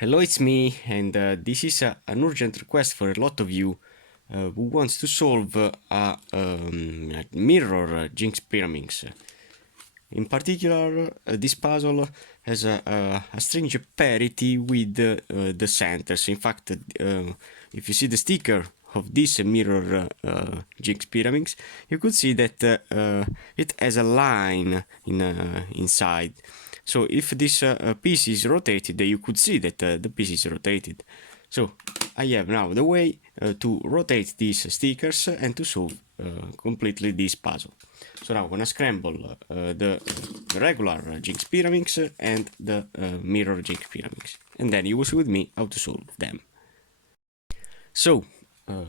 Hello, it's me, and this is an urgent request for a lot of you who wants to solve a mirror Jinx Pyraminx. In particular, this puzzle has a strange parity with the centers. In fact, if you see the sticker of this mirror Jinx Pyraminx, you could see that it has a line inside. So if this piece is rotated, you could see that the piece is rotated. So I have now the way to rotate these stickers and to solve completely this puzzle. So now I'm gonna scramble the regular Jinx Pyraminx and the mirror Jinx Pyraminx, and then you will see with me how to solve them. So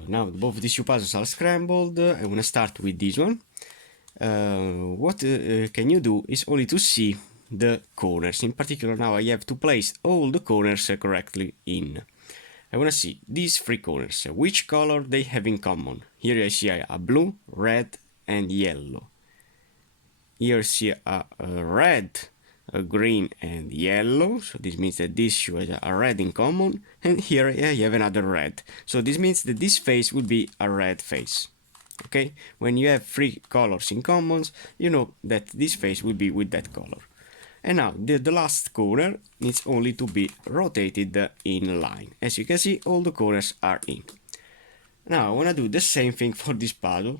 now both these two puzzles are scrambled. I'm gonna start with this one. What can you do is only to see the corners. In particular, now I have to place all the corners correctly in. I want to see these three corners, which color they have in common. Here I see a blue, red and yellow. Here I see a red, a green and yellow, so this means that this should have a red in common, and here I have another red, so this means that this face would be a red face. Okay, when you have three colors in common, you know that this face will be with that color. And now the last corner needs only to be rotated in line. As you can see, all the corners are in. Now I want to do the same thing for this puzzle.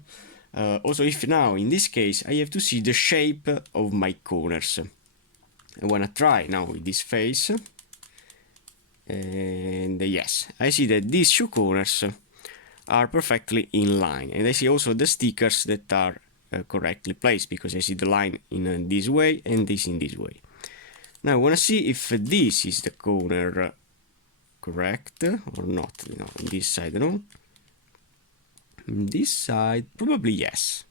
Also, if now in this case I have to see the shape of my corners. I want to try now with this face. And yes, I see that these two corners are perfectly in line. And I see also the stickers that are correctly placed, because I see the line in this way and this in this way. Now I want to see if this is the corner correct or not. No, on this side no. On this side probably yes.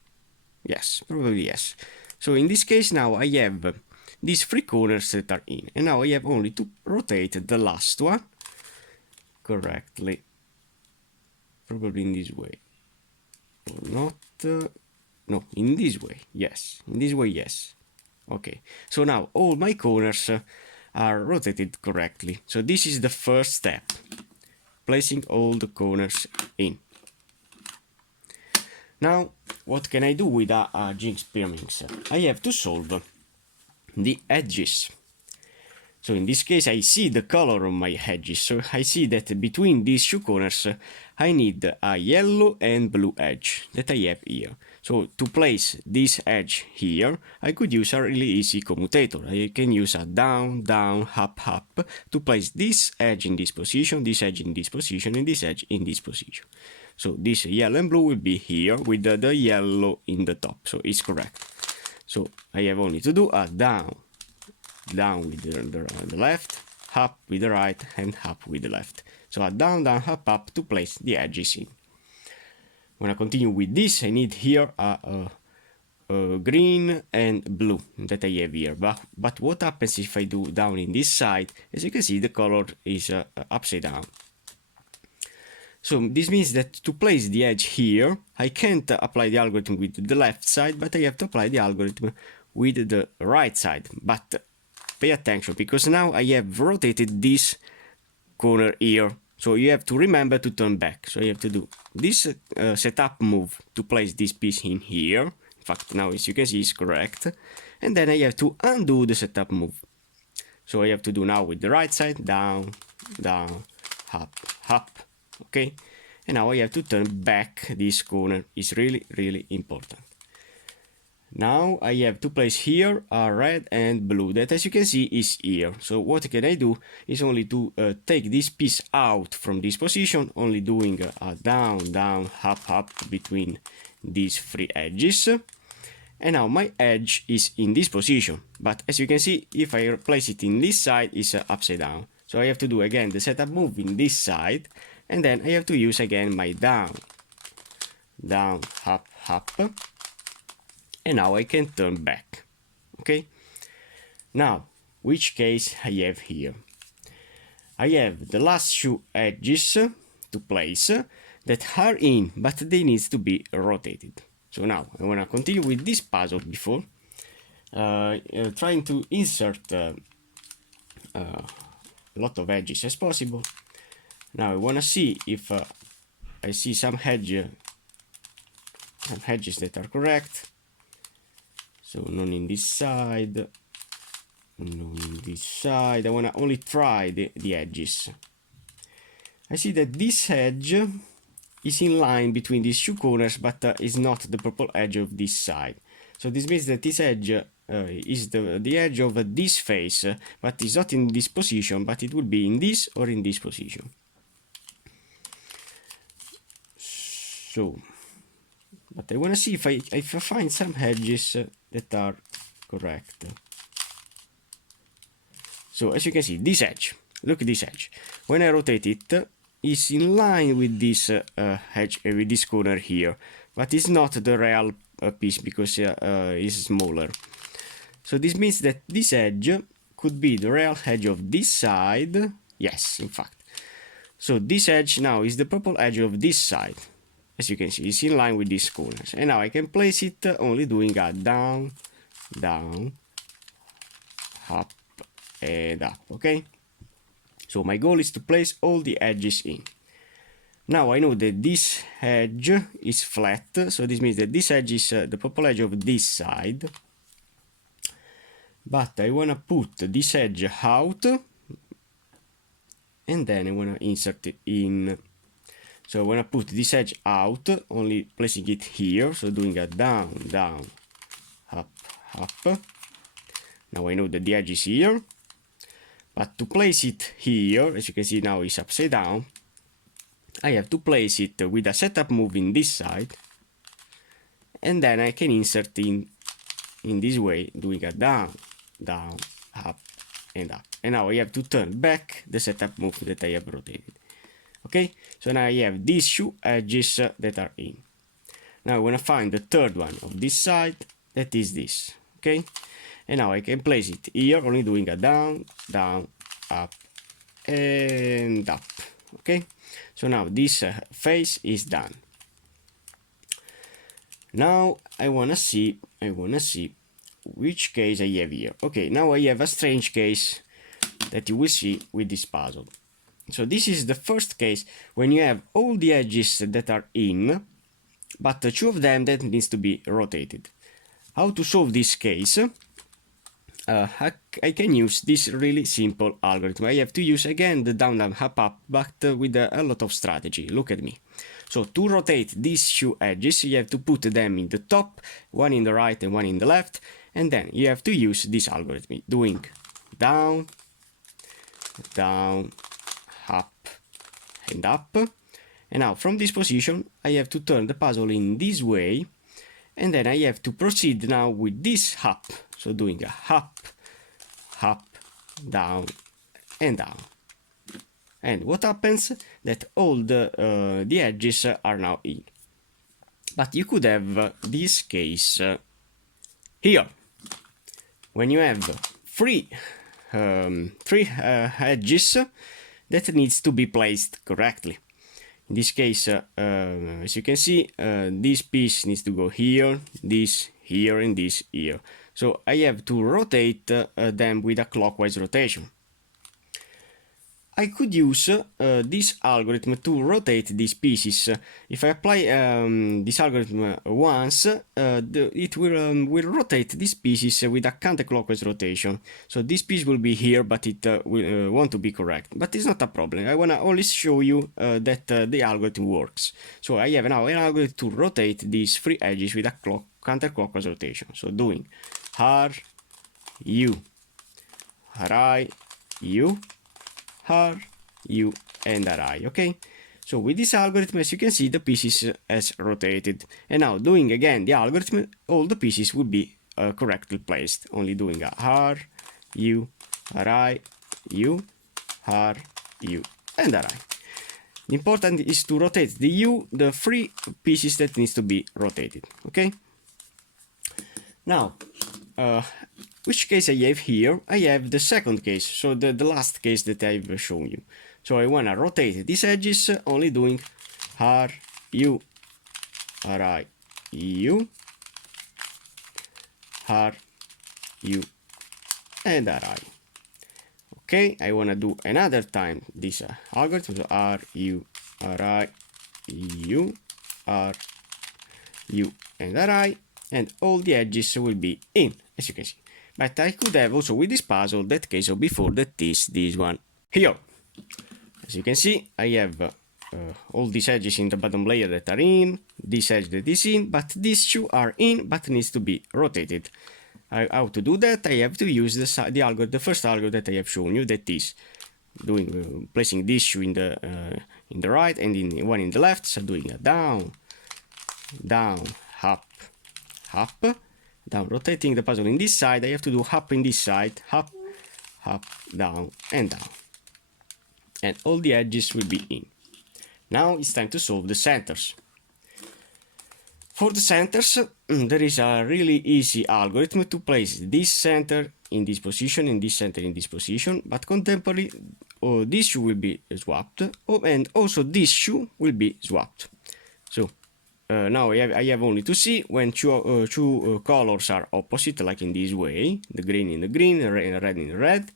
Yes, probably yes. So in this case now I have these three corners that are in, and now I have only to rotate the last one correctly. Probably in this way or not. No, in this way, yes. In this way, yes. Okay, so now all my corners are rotated correctly. So this is the first step, placing all the corners in. Now, what can I do with a Jinx Pyraminx? I have to solve the edges. So in this case, I see the color of my edges. So I see that between these two corners, I need a yellow and blue edge that I have here. So to place this edge here, I could use a really easy commutator. I can use a down, down, up, up to place this edge in this position, this edge in this position, and this edge in this position. So this yellow and blue will be here with the yellow in the top. So it's correct. So I have only to do a down, down with the left, up with the right, and up with the left. So a down, down, up to place the edges in. When I continue with this, I need here a green and blue that I have here. But what happens if I do down in this side? As you can see, the color is upside down. So this means that to place the edge here, I can't apply the algorithm with the left side, but I have to apply the algorithm with the right side. But pay attention, because now I have rotated this corner here. So you have to remember to turn back. So you have to do this setup move to place this piece in here. In fact, now as you can see, it's correct. And then I have to undo the setup move. So I have to do now with the right side, down, down, up, up. Okay. And now I have to turn back this corner. It's really, really important. Now I have to place here a red and blue that, as you can see, is here. So what can I do is only to take this piece out from this position, only doing a down, down, up between these three edges. And now my edge is in this position. But as you can see, if I place it in this side, it's upside down. So I have to do again the setup move in this side. And then I have to use again my down, down, up. And now I can turn back. Okay. Now, which case I have here? I have the last two edges to place that are in, but they need to be rotated. So now I want to continue with this puzzle trying to insert lot of edges as possible. Now I want to see if I see some edges that are correct. So none in this side, none in this side. I want to only try the edges. I see that this edge is in line between these two corners, but is not the purple edge of this side. So this means that this edge is the edge of this face, but is not in this position, but it will be in this or in this position. So, but I want to see if I find some edges that are correct. So as you can see, this edge, look at this edge. When I rotate it, is in line with this edge, with this corner here, but it's not the real piece because it's smaller. So this means that this edge could be the real edge of this side. Yes, in fact. So this edge now is the purple edge of this side. As you can see, it's in line with these corners. And now I can place it only doing a down, down, up, and up, okay? So my goal is to place all the edges in. Now I know that this edge is flat, so this means that this edge is the purple edge of this side. But I want to put this edge out, and then I want to insert it in. So I want to put this edge out, only placing it here, so doing a down, down, up, up. Now I know that the edge is here. But to place it here, as you can see now it's upside down, I have to place it with a setup move in this side, and then I can insert in this way, doing a down, down, up, and up. And now I have to turn back the setup move that I have rotated. Okay, so now I have these two edges that are in. Now I want to find the third one of this side, that is this. Okay, and now I can place it here, only doing a down, down, up, and up. Okay, so now this face is done. Now I wanna see which case I have here. Okay, now I have a strange case that you will see with this puzzle. So this is the first case when you have all the edges that are in, but two of them that needs to be rotated. How to solve this case? I can use this really simple algorithm. I have to use again the down, down, up, up, but with a lot of strategy. Look at me. So to rotate these two edges, you have to put them in the top, one in the right and one in the left, and then you have to use this algorithm, doing down, down, up, and up. And now from this position, I have to turn the puzzle in this way, and then I have to proceed now with this up. So doing a up, down, and down. And what happens? That all the edges are now in. But you could have this case here. When you have three edges that needs to be placed correctly. In this case, as you can see, this piece needs to go here, this here, and this here. So I have to rotate them with a clockwise rotation. I could use this algorithm to rotate these pieces. If I apply this algorithm once, it will rotate these pieces with a counterclockwise rotation. So this piece will be here, but it will want to be correct. But it's not a problem. I want to only show you that the algorithm works. So I have now an algorithm to rotate these three edges with a counterclockwise rotation. So doing R, U, R, U, R, U, and R, okay? So with this algorithm, as you can see, the pieces has rotated. And now doing again the algorithm, all the pieces will be correctly placed. Only doing a R, U, R, U, R, U, and R. The important is to rotate the U, the three pieces that needs to be rotated, okay? Now, which case I have here? I have the second case, so the last case that I've shown you. So I want to rotate these edges, only doing R, U, R, U, R, U, and R. Okay, I want to do another time this algorithm, so R, U, R, I, U, R, U, and R, I, and all the edges will be in, as you can see. But I could have also with this puzzle that case of before, that is this one here. As you can see, I have all these edges in the bottom layer that are in, this edge that is in, but these two are in, but needs to be rotated. How to do that? I have to use the algorithm, the first algorithm that I have shown you, that is doing placing this shoe in the right and in one in the left. So doing a down, down, up, up, down, rotating the puzzle in this side. I have to do up in this side, up, up, down, and down, and all the edges will be in. Now it's time to solve the centers. For the centers, there is a really easy algorithm to place this center in this position and this center in this position, but contemporarily this shoe will be swapped, and also this shoe will be swapped. So now I have only to see when two colors are opposite, like in this way, the green in the green, the red in the red,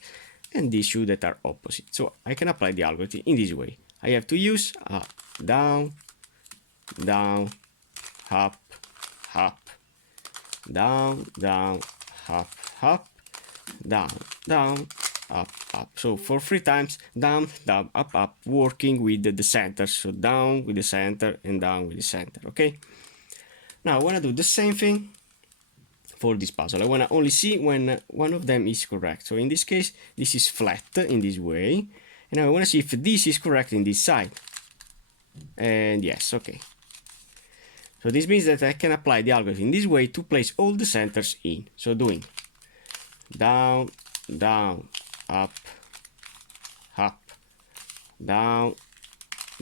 and these two that are opposite. So I can apply the algorithm in this way. I have to use down, down, up, up, down, down, up, up, down, down, up, up. So for 3 times, down, down, up, working with the center. So down with the center and down with the center, okay? Now I want to do the same thing for this puzzle. I want to only see when one of them is correct. So in this case, this is flat in this way. And now I want to see if this is correct in this side. And yes, okay. So this means that I can apply the algorithm in this way to place all the centers in. So doing down, down, up, up, down,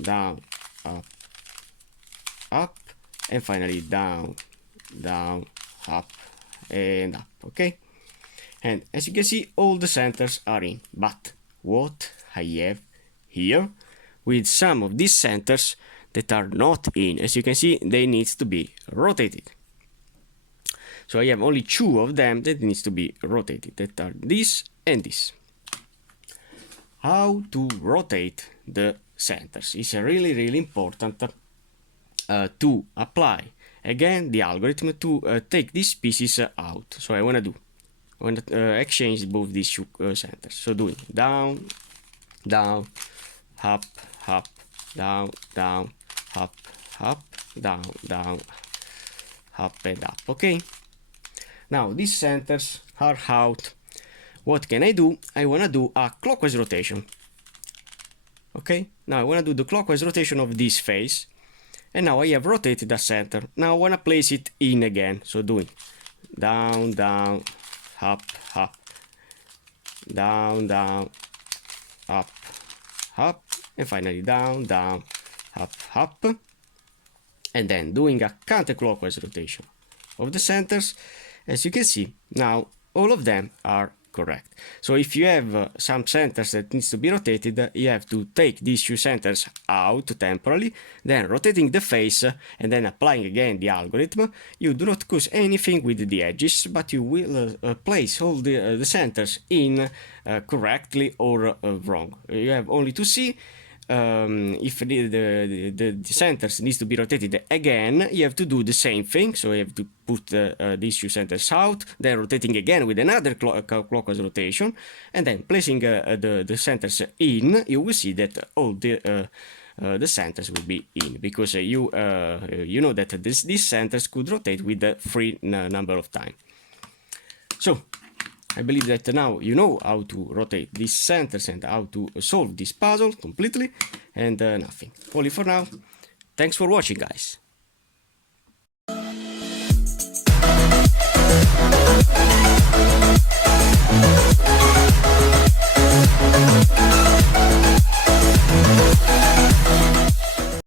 down, up, up, and finally down, down, up, and up, okay? And as you can see, all the centers are in. But what I have here, with some of these centers that are not in, as you can see, they need to be rotated. So I have only 2 of them that needs to be rotated, that are this and this. How to rotate the centers is really important to apply again the algorithm to take these pieces out. So I want to exchange both these 2 centers. So doing down, down, up, up, down, down, up, up, down, down, up, and up, okay? Now these centers are out. What can I do? I want to do a clockwise rotation. Okay, now I want to do the clockwise rotation of this face, and now I have rotated the center. Now I want to place it in again, so doing down, down, up, up, down, down, up, up, and finally down, down, up, up, and then doing a counterclockwise rotation of the centers. As you can see, now all of them are correct. So if you have some centers that needs to be rotated, you have to take these 2 centers out temporarily, then rotating the face, and then applying again the algorithm. You do not cause anything with the edges, but you will place all the centers in correctly or wrong. You have only to see if the centers needs to be rotated again. You have to do the same thing. So you have to put these 2 centers out, then rotating again with another clockwise rotation, and then placing the centers in. You will see that all the centers will be in, because you know that these centers could rotate with the free number of time. So I believe that now you know how to rotate these centers and how to solve this puzzle completely, and nothing. Only for now. Thanks for watching, guys.